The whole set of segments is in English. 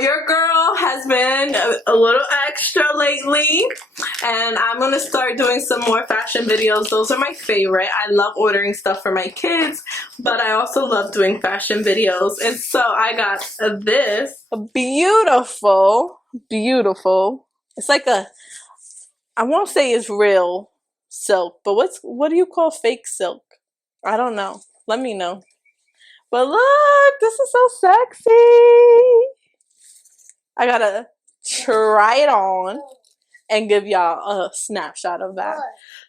your girl has been a little extra lately, and I'm going to start doing some more fashion videos. Those are my favorite. I love ordering stuff for my kids, but I also love doing fashion videos. And so I got this beautiful, it's like I won't say it's real silk, but what do you call fake silk? I don't know. Let me know. But look, this is so sexy. I gotta try it on and give y'all a snapshot of that.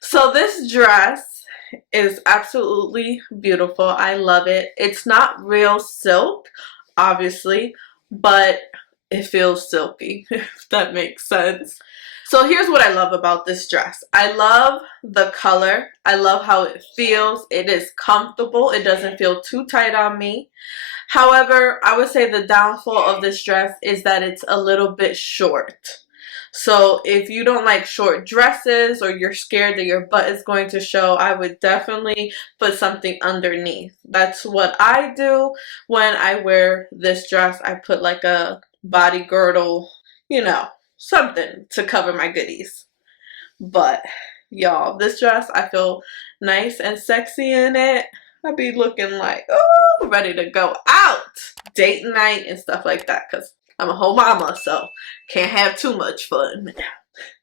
So this dress is absolutely beautiful. I love it. It's not real silk, obviously, but it feels silky, if that makes sense. So here's what I love about this dress. I love the color. I love how it feels. It is comfortable. It doesn't feel too tight on me. However, I would say the downfall of this dress is that it's a little bit short. So if you don't like short dresses or you're scared that your butt is going to show, I would definitely put something underneath. That's what I do when I wear this dress. I put like a body girdle, you know, something to cover my goodies. But y'all, this dress, I feel nice and sexy in it. I be looking like, oh, ready to go out, date night and stuff like that, because I'm a whole mama, so can't have too much fun.